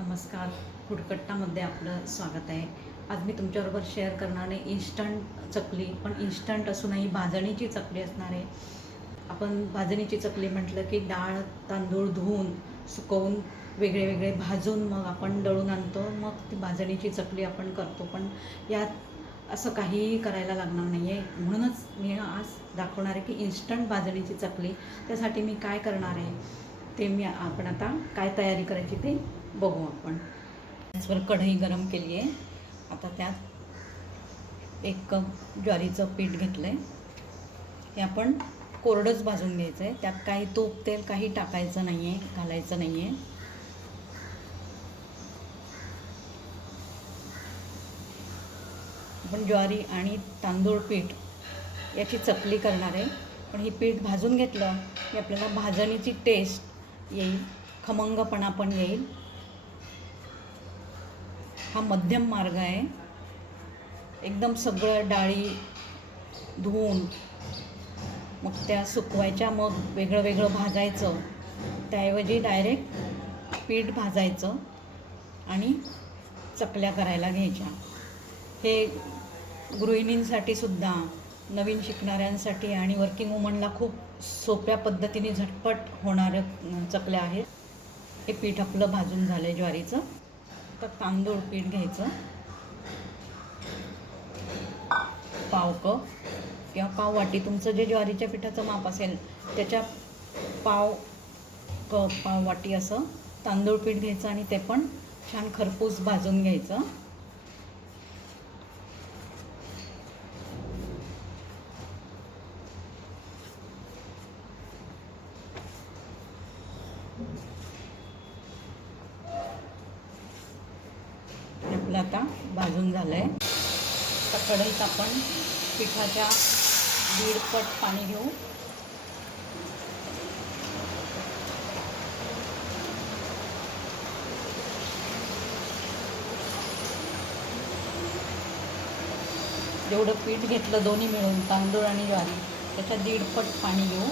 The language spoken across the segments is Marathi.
नमस्कार. फूडकट्टामध्ये आपलं स्वागत आहे. आज मी तुमच्याबरोबर शेअर करणार आहे इन्स्टंट चकली, पण इन्स्टंट असूनही भाजणीची चकली असणार आहे. आपण भाजणीची चकली म्हटलं की डाळ तांदूळ धुवून सुकवून वेगळे वेगळे भाजून मग आपण दळून आणतो, मग ती भाजणीची चकली आपण करतो. पण यात असं काहीही करायला लागणार नाही आहे. म्हणूनच मी आज दाखवणार आहे की इन्स्टंट भाजणीची चकली. त्यासाठी मी काय करणार आहे ते आपण आता काय तयारी करायची ते बघू आपण. गॅसवर कढई गरम केली आहे. आता त्यात 1 कप ज्वारीचं पीठ घेतलं आहे. हे आपण कोरडंच भाजून घ्यायचं आहे. त्यात काही तूप तेल काही टाकायचं नाही आहे, घालायचं नाही आहे. आपण ज्वारी आणि तांदूळ पीठ याची चकली करणार आहे. पण ही पीठ भाजून घेतलं की आपल्याला भाजणीची टेस्ट येईल, खमंगपणा पण येईल. हा मध्यम मार्ग आहे. एकदम सगळं डाळी धुवून मग त्या सुकवायच्या, मग वेगळं वेगळं भाजायचं. त्याऐवजी डायरेक्ट पीठ भाजायचं आणि चकल्या करायला घ्यायच्या. हे गृहिणींसाठी सुद्धा, नवीन शिकणाऱ्यांसाठी आणि वर्किंग वुमनला खूप सोप्या पद्धतीने झटपट होणाऱ्या चकल्या आहेत. हे पीठ आपलं भाजून झालं आहे ज्वारीचं. तर तांदूळ पीठ घ्यायचं, पाव कप किंवा पाव वाटी, तुमचं जे ज्वारीच्या पिठाचं माप असेल त्याच्या पाव कप पाव वाटी असं तांदूळ पीठ घ्यायचं आणि ते पण छान खरपूस भाजून घ्यायचं. आपलं आता भाजून झालं आहे. आता कढईत आपण पिठाच्या 1.5 पट पाणी घेऊ. जेवढं पीठ घेतलं दोन्ही मिळून, तांदूळ आणि ज्वारी, त्याच्या 1.5 पट पाणी घेऊ.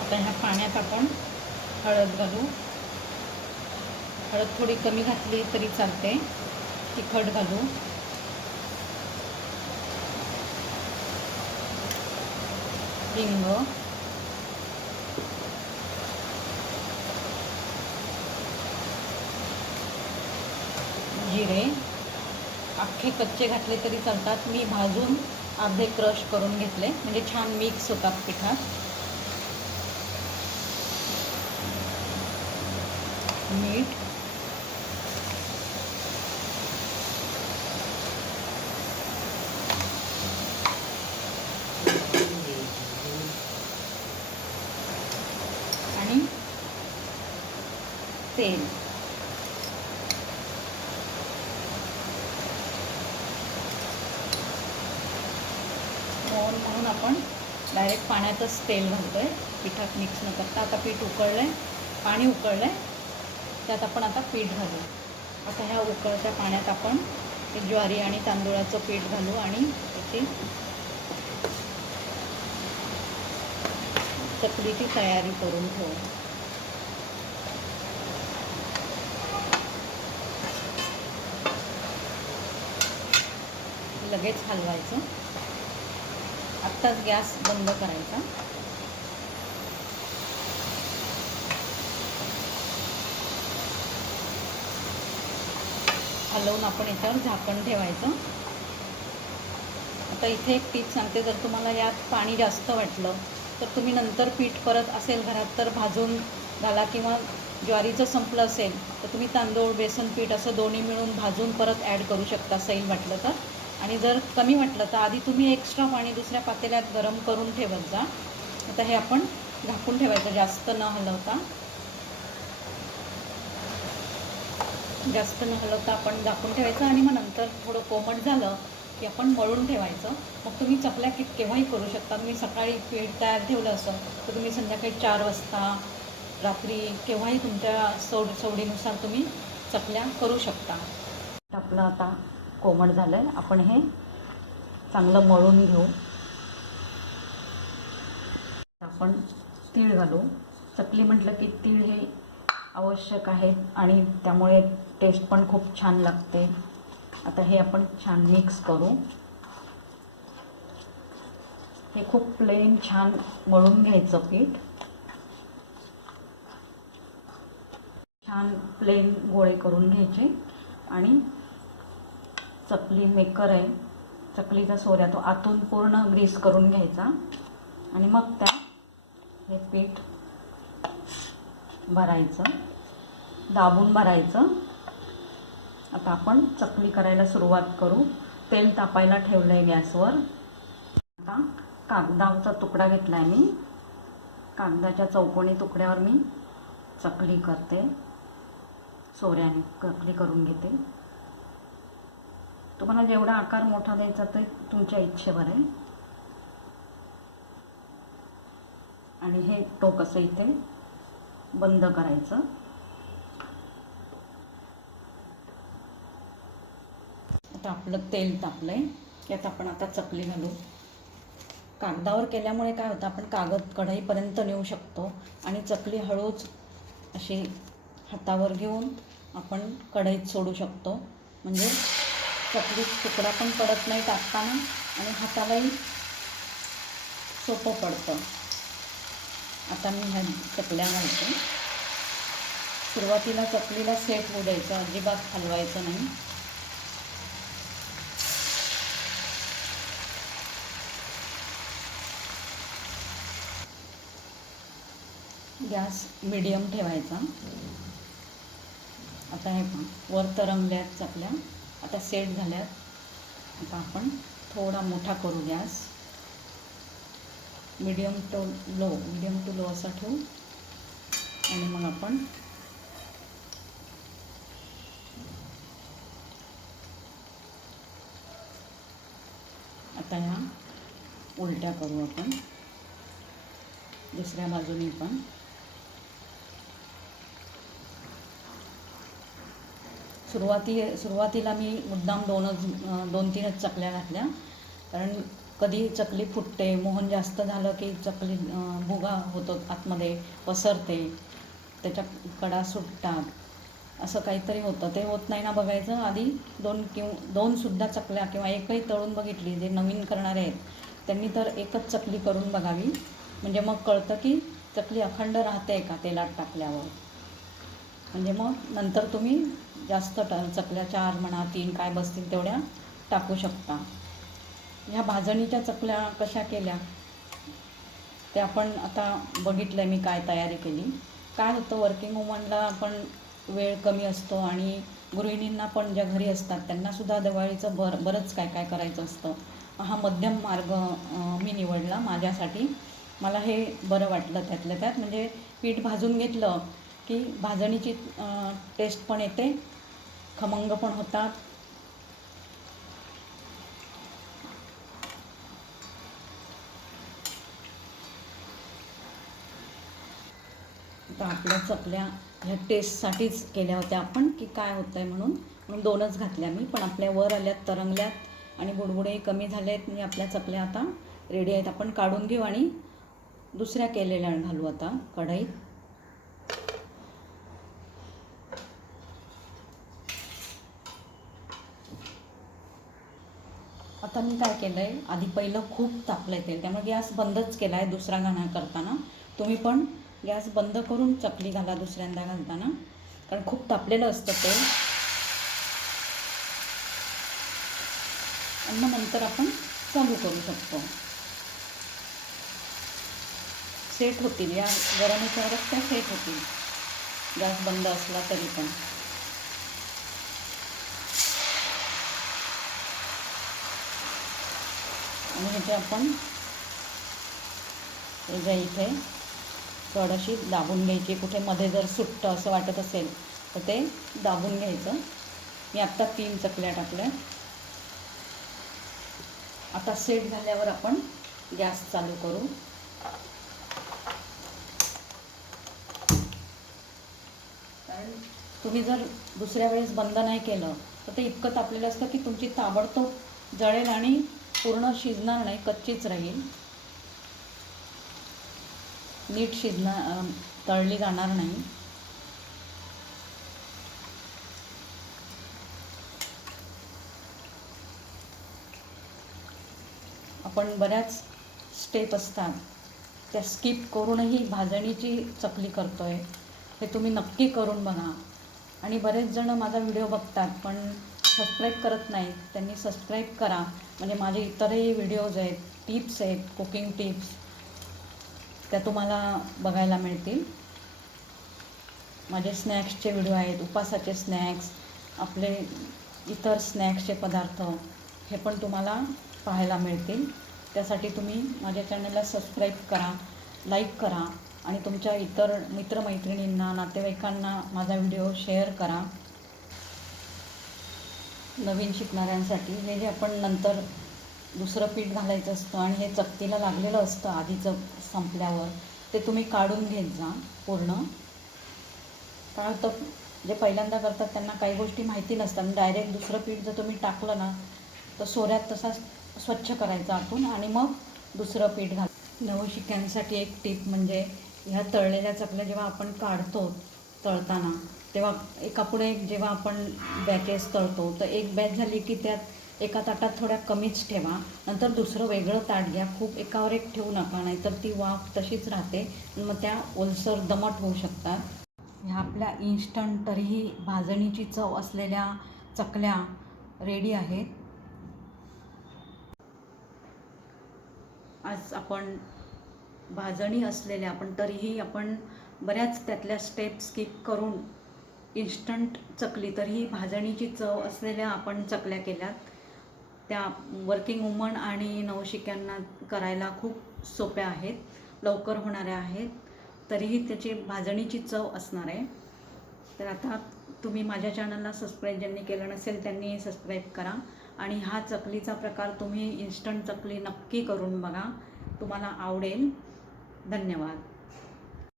आता ह्या पाण्यात आपण हळद घालू. हळद थोडी कमी घातली तरी चालते. तिखट घालू. हिंग, जिरे अख्खे कच्चे घातले तरी चालतात. मी भाजून अर्धे क्रश करून घेतले, म्हणजे छान मिक्स होतात पिठात. मीठ, आणि तेल. म्हणून आपण डायरेक्ट पाण्यातच तेल घालतो आहे, पिठात मिक्स न करता. आता पीठ उकळलं आहे, पाणी उकळलं आहे, त्यात आपण आता पीठ घालू. आता ह्या उकळत्या पाण्यात आपण ते ज्वारी आणि तांदूळाचं पीठ घालू आणि त्याची चकलीची तयारी करून ठेवू. लगेच हलवायचं. आत्ताच गॅस बंद करायचा. हलवून आपण याच्यावर झाकण ठेवायचं. आता इथे एक टीप सांगते. जर तुम्हाला यात पाणी जास्त वाटलं तर तुम्ही नंतर पीठ परत असेल घरात तर भाजून घाला, किंवा ज्वारीचं संपलं असेल तर तुम्ही तांदूळ बेसन पीठ असं दोन्ही मिळून भाजून परत ॲड करू शकता सैल वाटलं तर. आणि जर कमी वाटलं तर आधी तुम्ही एक्स्ट्रा पाणी दुसऱ्या पातेल्यात गरम करून ठेवत जा. आता हे आपण झाकून ठेवायचं, जास्त न हलवता. जास्त न हलवता आपण झाकून ठेवायचं आणि मग नंतर थोडं कोमट झालं की आपण मळून ठेवायचं. मग तुम्ही चकल्या केव्हाही करू शकता. तुम्ही सकाळी पीठ तयार ठेवलं असं तर तुम्ही संध्याकाळी 4 वाजता, रात्री केव्हाही तुमच्या सवडीनुसार तुम्ही चकल्या करू शकता. आपलं आता कोमट झालं आहे. आपण हे चांगलं मळून घेऊ. आपण तीळ घालू. चकली म्हटलं की तीळ हे आवश्यक आहे आणि त्यामुळे टेस्ट पण खूप छान लागते. आता हे आपण छान मिक्स करू. हे खूप प्लेन छान मळून घ्यायचं पीठ. छान प्लेन गोळे करून घ्यायचे आणि चकली मेकर आहे, चकलीचा सोऱ्या तो आतून पूर्ण ग्रीस करून घ्यायचा आणि मग त्या हे पीठ भरायचं, दाबून भरायचं. आता आपण चकली करायला सुरुवात करू. तेल तापायला ठेवलं आहे गॅसवर. आता कागदाचा तुकडा घेतला आहे मी. कागदाच्या चौकोनी तुकड्यावर मी चकली करते, सोऱ्याने चकली करून घेते. तुम्हाला जेवढा आकार मोठा द्यायचा ते तुमच्या इच्छेवर आहे. आणि हे टोक असं इथे बंद करायचं. आता आपलं तेल तापलंय, यात आपण आता चकली घालू. कागदावर केल्यामुळे काय होतं, आपण कागद कढईपर्यंत नेऊ शकतो आणि चकली हळूच अशी हातावर घेऊन आपण कढईत सोडू शकतो. म्हणजे चकली तुकडा पण पडत नाही टाकताना आणि हातालाही सोपं पडतं. आता मी ह्या चकल्या घालते. सुरुवातीला चकलीला सेट होऊ द्यायचं, अजिबात हलवायचं नाही. गॅस मीडियम ठेवायचा. आता हे वर तरंगल्यात चकल्या, आता सेट झाल्यात. आता आपण थोडा मोठा करू गॅस. मीडियम टू लो असा ठेवू आणि मग आपण आता ह्या उलट्या करू आपण दुसऱ्या बाजूने पण. सुरुवातीला मी मुद्दाम 2-3च चकल्या घातल्या, कारण कधी चकली फुटते, मोहन जास्त झालं की चकली भुगा होतो, आतमध्ये पसरते, त्याच्या कडा सुटतात, असं काहीतरी होतं. ते होत नाही ना बघायचं. आधी 2 चकल्या किंवा एकही तळून बघितली. जे नवीन करणारे आहेत त्यांनी तर एकच चकली करून बघावी, म्हणजे मग कळतं की चकली अखंड राहते का तेलात टाकल्यावर. म्हणजे मग नंतर तुम्ही जास्त चकल्या 4 म्हणा 3 काय बसतील तेवढ्या टाकू शकता. ह्या भाजणीच्या चकल्या कशा केल्या ते आपण आता बघितलं आहे मी काय तयारी केली. काय होतं, वर्किंग वुमनला आपण वेळ कमी असतो आणि गृहिणींना पण ज्या घरी असतात त्यांनासुद्धा दिवाळीचं बरंच काय काय करायचं असतं. हा मध्यम मार्ग मी निवडला माझ्यासाठी. मला हे बरं वाटलं त्यातल्या त्यात. म्हणजे पीठ भाजून घेतलं की भाजणीची टेस्ट पण येते, खमंग पण होतात. आता आपल्या चकल्या ह्या टेस्टसाठीच केल्या होत्या आपण, की काय होतं आहे म्हणून 2च घातल्या मी. पण आपल्या वर आल्यात, तरंगल्यात आणि बुडबुडेही कमी झाले आहेत. म्हणजे आपल्या चकल्या आता रेडी आहेत. आपण काढून घेऊ आणि दुसऱ्या केलेल्या घालू आता कढईत. आता मी काय केलं आहे, आधी पहिलं खूप तापलं तेल, त्यामुळे गॅस बंदच केला आहे दुसरा घाणा करताना. तुम्ही पण गॅस बंद करून चकली घाला दुसऱ्यांदा घालताना, कारण खूप तापलेलं असतं तेल. आणि मग नंतर आपण चालू करू शकतो. सेट होतील, या गरम याच्यावरच त्या सेट होतील, गॅस बंद असला तरी पण. आणि ह्याचे आपण ह्याच्या इथे थोडीशी दाबून घ्यायची. कुठे मध्ये जर सुट्टं असं वाटत असेल तर ते दाबून घ्यायचं. मी आत्ता 3 चकल्या टाकल्या. आता सेट झाल्यावर आपण गॅस चालू करू. कारण तुम्ही जर दुसऱ्या वेळेस बंद नाही केलं तर ते इतकं तापलेलं असतं की तुमची ताबडतोब जळेल आणि पूर्ण शिजणार नाही, कच्चीच राहील. नीट तळली जाणार नाही. आपण बऱ्याच स्टेप असतात त्या स्किप करूनही भाजणीची चकली करतो आहे. हे तुम्ही नक्की करून बघा. आणि बरेच जण माझा व्हिडिओ बघतात पण सबस्क्राईब करत नाहीत. त्यांनी सबस्क्राईब करा, म्हणजे माझे इतरही व्हिडिओज आहेत, टिप्स आहेत, कुकिंग टिप्स, त्या तुम्हाला बघायला मिळतील. माझे स्नॅक्सचे व्हिडिओ आहेत, उपासाचे स्नॅक्स, आपले इतर स्नॅक्सचे पदार्थ, हे पण तुम्हाला पाहायला मिळतील. त्यासाठी तुम्ही माझ्या चॅनलला सबस्क्राईब करा, लाईक करा आणि तुमच्या इतर मित्रमैत्रिणींना, नातेवाईकांना माझा व्हिडिओ शेअर करा. नवीन शिकणाऱ्यांसाठी हे जे आपण नंतर दुसरं पीठ घालायचं असतं आणि हे चकतीला लागलेलं असतं आधीचं संपल्यावर, ते तुम्ही काढून घेत जा पूर्ण. काय होतं, जे पहिल्यांदा करतात त्यांना काही गोष्टी माहिती नसतात. डायरेक्ट दुसरं पीठ जर तुम्ही टाकलं ना तर सोऱ्यात तसा स्वच्छ करायचा आतून आणि मग दुसरं पीठ घाल. नवशिक्यांसाठी एक टीप म्हणजे ह्या तळलेल्या चकल्या जेव्हा आपण काढतो तळताना, तेव्हा एकापुढे एक जेव्हा आपण बॅचेस तळतो तर एक बॅच झाली की त्यात एका ताटात थोड्या कमीच ठेवा, नंतर दुसरं वेगळं ताट घ्या. खूप एकावर एक ठेवू नका, नाहीतर ती वाफ तशीच राहते, मग त्या ओलसर दमट होऊ शकतात. ह्या आपल्या इन्स्टंट तरीही भाजणीची चव असलेल्या चकल्या रेडी आहेत. आज आपण भाजणी असलेल्या पण तरीही आपण बऱ्याच त्यातल्या स्टेप स्किप करून इन्स्टंट चकली, तरीही भाजणीची चव असलेल्या आपण चकल्या केल्यात. त्या वर्किंग वुमन आणि नवशिक्यांना करायला खूप सोप्या आहेत, लवकर होणाऱ्या आहेत, तरीही त्याची भाजणीची चव असणार आहे. तर आता तुम्ही माझ्या चॅनलला सबस्क्राईब ज्यांनी केलं नसेल त्यांनी सबस्क्राईब करा आणि हा चकलीचा प्रकार तुम्ही इन्स्टंट चकली नक्की करून बघा, तुम्हाला आवडेल. धन्यवाद.